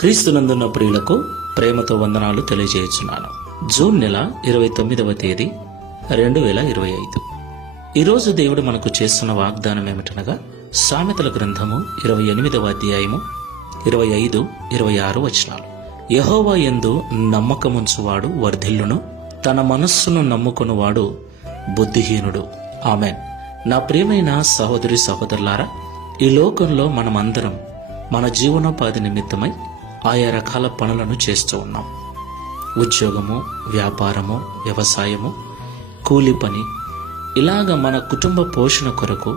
క్రీస్తునందున్న ప్రియులకు ప్రేమతో వందనాలు తెలియజేయుచున్నాను. జూన్ నెల 29వ తేదీ 2025. ఈరోజు దేవుడు మనకు చేస్తున్న వాగ్దానం ఏమిటనగా, సామెతల గ్రంథము 28వ అధ్యాయము 25, 26 వచనాలు. యెహోవా యందు నమ్మకముంచువాడు వర్ధిల్లును, తన మనస్సును నమ్ముకొనువాడు బుద్ధిహీనుడు. ఆమెన్. నా ప్రియమైన సహోదరి సహోదరులారా, ఈ లోకంలో మనమందరం మన జీవనోపాధి నిమిత్తమై ఆయా రకాల పనులను చేస్తూ ఉన్నాం. ఉద్యోగము, వ్యాపారము, వ్యవసాయము, కూలి పని, ఇలాగ మన కుటుంబ పోషణ కొరకు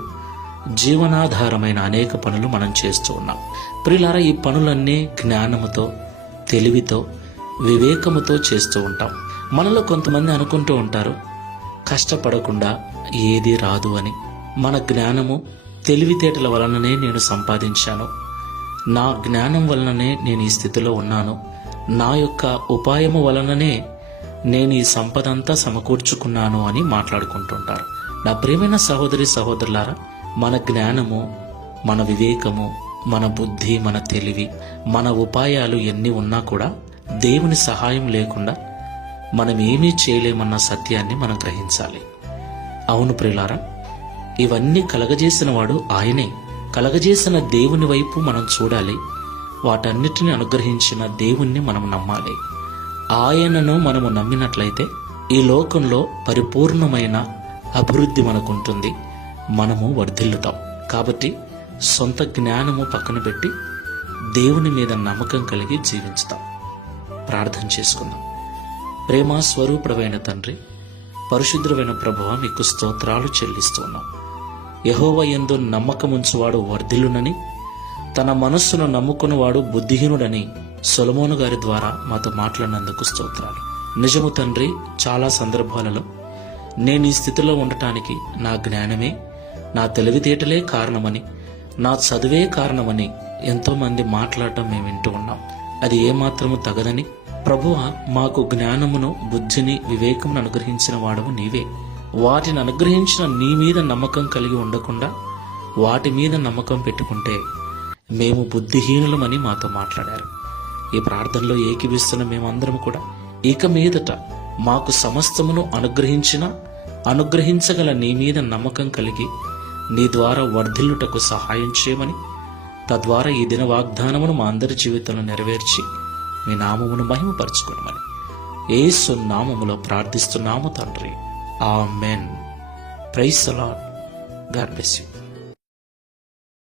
జీవనాధారమైన అనేక పనులు మనం చేస్తూ ఉన్నాం. ప్రియులారా, ఈ పనులన్నీ జ్ఞానముతో, తెలివితో, వివేకముతో చేస్తూ ఉంటాం. మనలో కొంతమంది అనుకుంటూ ఉంటారు, కష్టపడకుండా ఏది రాదు అని. మన జ్ఞానము, తెలివితేటల వలననే నేను సంపాదించాను, నా జ్ఞానం వలననే నేను ఈ స్థితిలో ఉన్నాను, నా యొక్క ఉపాయము వలననే నేను ఈ సంపద అంతా సమకూర్చుకున్నాను అని మాట్లాడుకుంటుంటారు. నా ప్రియమైన సహోదరి సహోదరులారా, మన జ్ఞానము, మన వివేకము, మన బుద్ధి, మన తెలివి, మన ఉపాయాలు ఎన్ని ఉన్నా కూడా దేవుని సహాయం లేకుండా మనం ఏమీ చేయలేమన్న సత్యాన్ని మనం గ్రహించాలి. అవును ప్రియులారా, ఇవన్నీ కలగజేసిన వాడు ఆయనే. కలగజేసిన దేవుని వైపు మనం చూడాలి. వాటన్నిటిని అనుగ్రహించిన దేవుణ్ణి మనం నమ్మాలి. ఆయనను మనము నమ్మినట్లయితే ఈ లోకంలో పరిపూర్ణమైన అభివృద్ధి మనకుంటుంది. మనము వర్ధిల్లుతాం. కాబట్టి సొంత జ్ఞానము పక్కన పెట్టి దేవుని మీద నమ్మకం కలిగి జీవించుతాం. ప్రార్థన చేసుకుందాం. ప్రేమ స్వరూపుడైన తండ్రి, పరిశుద్ధమైన ప్రభువా, మీకు స్తోత్రాలు చెల్లిస్తున్నాం. యెహోవా యందు నమ్మకముంచువాడు వర్ధిల్లునని, తన మనస్సును నమ్ముకున్నవాడు బుద్ధిహీనుడని సొలొమోను గారి ద్వారా మాతో మాట్లాడినందుకు స్తోత్రాలు. నిజము తండ్రి, చాలా సందర్భాలలో నేను ఈ స్థితిలో ఉండటానికి నా జ్ఞానమే, నా తెలివితేటలే కారణమని, నా చదువే కారణమని ఎంతోమంది మాట్లాడటం మేము వింటూ ఉన్నాం. అది ఏమాత్రము తగదని ప్రభువా, మాకు జ్ఞానమును, బుద్ధిని, వివేకమును అనుగ్రహించిన వాడవు నీవే. వాటిని అనుగ్రహించిన నీ మీద నమ్మకం కలిగి ఉండకుండా వాటి మీద నమ్మకం పెట్టుకుంటే మేము బుద్ధిహీనులమని మాతో మాట్లాడారు. ఈ ప్రార్థనలో ఏకీభిస్తున్న మేమందరం కూడా ఇక మీదట మాకు సమస్తమును అనుగ్రహించగల నీ మీద నమ్మకం కలిగి నీ ద్వారా వర్ధిల్లుటకు సహాయం చేయమని, తద్వారా ఈ దిన వాగ్దానమును మా అందరి జీవితంలో నెరవేర్చి మీ నామమును మహిమపరచుకోమని యేసు నామములో ప్రార్థిస్తున్నాము తండ్రి. Amen. Praise the Lord. God bless you.